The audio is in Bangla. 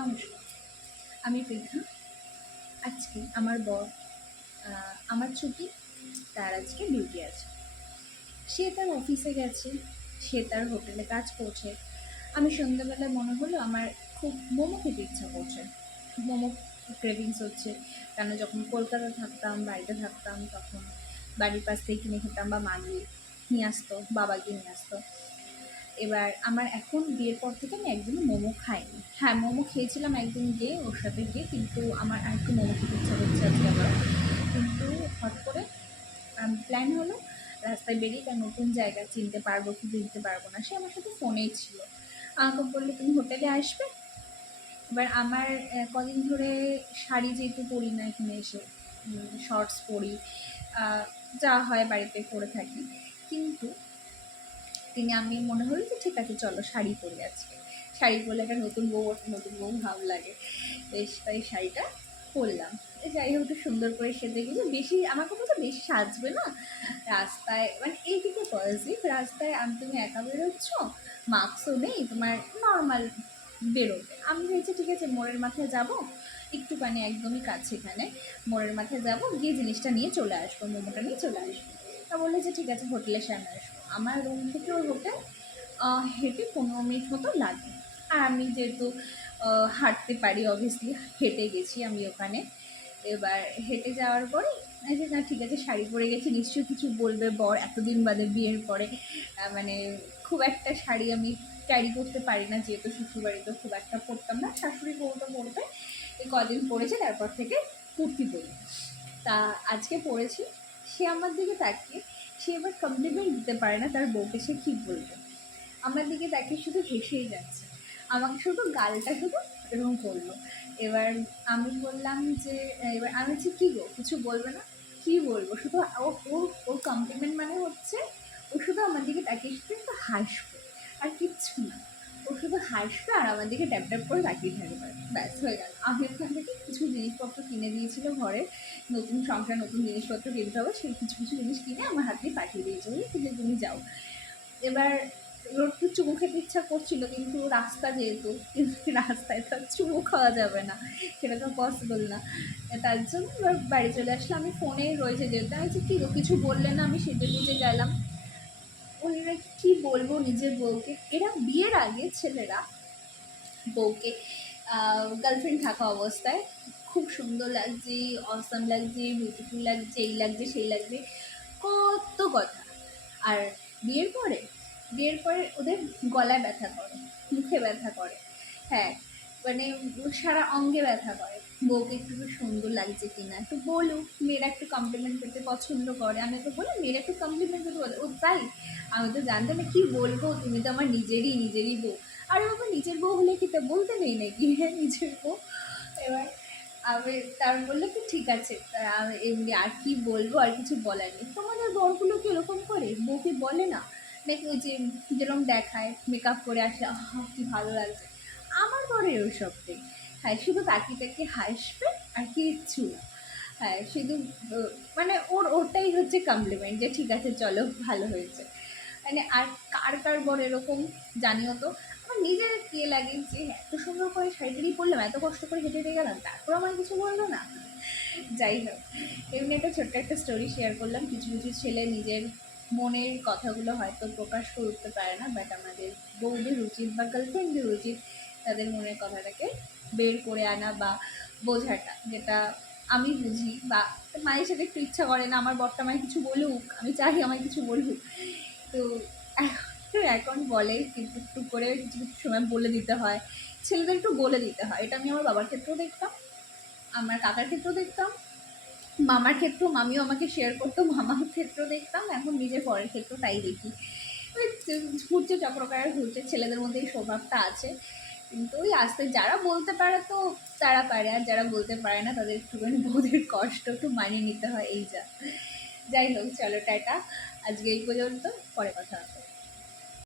নমস্কার, আমি পৃথা। আজকে আমার বর আমার ছুটি, তার আজকে ডিউটি আছে। সে তার অফিসে গেছে, সে তার হোটেলে কাজ করছে। আমি সন্ধ্যাবেলায় মনে হলো আমার খুব মোমো খেতে ইচ্ছা করছে, মোমো ক্রেভিংস হচ্ছে। কেন যখন কলকাতা থাকতাম, বাড়িতে থাকতাম, তখন বাড়ির পাশ থেকে কিনে খেতাম বা মা গিয়ে নিয়ে আসতো, বাবা গিয়ে নিয়ে আসতো। এবার আমার এখন বিয়ের পর থেকে আমি একদিনও মোমো খাইনি। হ্যাঁ, মোমো খেয়েছিলাম একদিন গিয়ে ওর সাথে গিয়ে, কিন্তু আমার আর একটু মোমো খেতে ইচ্ছা করছে আজকে আবার। কিন্তু হট করে প্ল্যান হলো রাস্তায় বেরিয়ে, তার নতুন জায়গা চিনতে পারবো কি চিনতে পারবো না, সে আমার সাথে ফোনেই ছিল। আমাকে বললো তুমি হোটেলে আসবে। এবার আমার কদিন ধরে শাড়ি যেহেতু পরি না এখানে এসে, শর্টস পরি, যা হয় বাড়িতে পরে থাকি। কিন্তু আমি মনে হলো যে ঠিক আছে চলো শাড়ি পরি আজকে। শাড়ি পরলে একটা নতুন বউ, নতুন বউ ভাব লাগে। বেশ, তাই শাড়িটা পরলাম। যাই হোক, একটু সুন্দর করে সেজে গেছি। বেশি আমাকে বলতে বেশি সাজবে না রাস্তায়, মানে এইদিকে পজিটিভ রাস্তায় তুমি একা বেরোচ্ছ, মাস্কও নেই, তোমার নর্মাল বেরোবে। আমি ভেবেছি ঠিক আছে মোড়ের মাথায় যাব, একটুখানি একদমই কাছে এখানে, মোড়ের মাথায় যাব, গিয়ে জিনিসটা নিয়ে চলে আসবো, মোমোটা নিয়ে চলে আসবো। তা বললে যে ঠিক আছে হোটেলের সামনে আসবো। আমার রুম থেকে ওর হোটেল হেঁটে 15 মিনিট মতো লাগে। আর আমি যেহেতু হাঁটতে পারি, অবভিয়াসলি হেঁটে গেছি আমি ওখানে। এবার হেঁটে যাওয়ার পরে যে না ঠিক আছে শাড়ি পরে গেছি, নিশ্চয়ই কিছু বলবে বর, এতদিন বাদে বিয়ের পরে। মানে খুব একটা শাড়ি আমি ক্যারি করতে পারি না, যেহেতু শ্বশুরবাড়িতে খুব একটা পরতাম না, শাশুড়ি বউটা পরবে, এই কদিন পরেছে, তারপর থেকে কুর্তি পরি। তা আজকে পরেছি। সে আমার দিকে তাকিয়ে, সে এবার কমপ্লিমেন্ট দিতে পারে না তার বউকে, সে কী বলবে, আমার দিকে তাকিয়ে শুধু হেসেই যাচ্ছে, আমাকে শুধু গালটা শুধু এরকম করলো। এবার আমি বললাম যে, এবার আমি হচ্ছে কী গো কিছু বলবে না, কী বলবো, শুধু ওর কমপ্লিমেন্ট মানে হচ্ছে ও শুধু আমার দিকে তাকিয়ে শুধু একটু হাসবে, আর কিচ্ছু না। ও শুধু হাসবে আর আমার দিকে ট্যাপ ট্যাপ করে তাকিয়ে থাকবে, ব্যাস হয়ে গেল। আমি ওখান থেকে কিছু জিনিসপত্র কিনে দিয়েছিল ঘরে, নতুন সংসার নতুন জিনিসপত্র কিনতে হবে, সেই কিছু কিছু জিনিস কিনে আমার হাত দিয়ে পাঠিয়ে দিয়েছে, কিন্তু তুমি যাও। এবার ওর একটু চুমু খেতে ইচ্ছা করছিল, কিন্তু রাস্তা যেহেতু, রাস্তায় তো আর চুমু খাওয়া যাবে না, সেটা তো পসিবল না। তার জন্য এবার বাড়ি চলে আসলে, আমি ফোনে রয়েছে যেহেতু, আমি কী গো কিছু বললে না, আমি সেজে গুজে গেলাম। ওরা কী বলবো নিজের বউকে, এরা বিয়ের আগে ছেলেরা বউকে গার্লফ্রেন্ড থাকা অবস্থায় খুব সুন্দর লাগছে, অসম লাগছে, বিউটিফুল লাগছে, এই লাগছে সেই লাগছে, কত কথা। আর বিয়ের পরে, ওদের গলায় ব্যথা করে, মুখে ব্যথা করে, হ্যাঁ, মানে সারা অঙ্গে ব্যথা করে। বউকে একটু সুন্দর লাগছে কিনা একটু বলুক, মেয়েরা একটু কমপ্লিমেন্ট করতে পছন্দ করে। আমি তো বলি মেয়েরা একটু কমপ্লিমেন্ট করতে বলে, ও তাই, আমি তো জানতাম না, কী বলবো, তুমি তো আমার নিজেরই বউ। আর বাবা নিজের বউ হলে কি তা বলতে নেই নাকি, হ্যাঁ নিজের বউ। এবার আমি তার বললো কি ঠিক আছে, এমনি আর কি বলবো, আর কিছু বলার নেই। তোমাদের বরগুলো কি এরকম করে, বউকে বলে না নাকি, ওই যে যেরকম দেখায় মেকআপ করে আসলে কি ভালো লাগছে, আমার বরের ওইসব নেই। হ্যাঁ, শুধু তাকিয়ে তাকিয়ে হাসবে আর কিচ্ছু না। হ্যাঁ, শুধু মানে ওটাই হচ্ছে কমপ্লিমেন্ট, যে ঠিক আছে চলো ভালো হয়েছে। মানে আর কার কার বর এরকম জানিও তো। আমার নিজের কে লাগে যে এত সুন্দর করে শাড়ি টাড়ি পরলাম, এত কষ্ট করে হেঁটে হেঁটে গেলাম, তারপর আমার কিছু বললো না। যাই হোক, এমনি একটা ছোট্ট একটা স্টোরি শেয়ার করলাম। কিছু কিছু ছেলে নিজের মনের কথাগুলো হয়তো প্রকাশ করতে পারে না, বাট আমাদের বউদের উচিত বা গার্লফ্রেন্ডদের উচিত তাদের মনের কথাটাকে বের করে আনা বা বোঝাটা, যেটা আমি বুঝি। বা মায়ের সাথে একটু ইচ্ছা করে না আমার বরটা আমায় কিছু বলুক, আমি চাই আমায় কিছু বলুক, তো এখন বলে, কিন্তু একটু করে কিছু কিছু সময় বলে দিতে হয়, ছেলেদের একটু বলে দিতে হয়। এটা আমি আমার বাবার ক্ষেত্রেও দেখতাম, আমার কাকার ক্ষেত্রেও দেখতাম, মামার ক্ষেত্রেও, মামিও আমাকে শেয়ার করতো, মামার ক্ষেত্রেও দেখতাম, এখন নিজের পরের ক্ষেত্রেও তাই দেখি। ওই ঘুরছে চক্রকার ঘুরছে, ছেলেদের মধ্যে এই স্বভাবটা আছে। কিন্তু ওই আসতে যারা বলতে পারে তো তারা পারে, আর যারা বলতে পারে না তাদের একটুখানি বউদের কষ্ট একটু মানিয়ে নিতে হয়, এই যা। যাই হোক চলো টাটা, আজকে এই পর্যন্ত, পরে কথা হবে।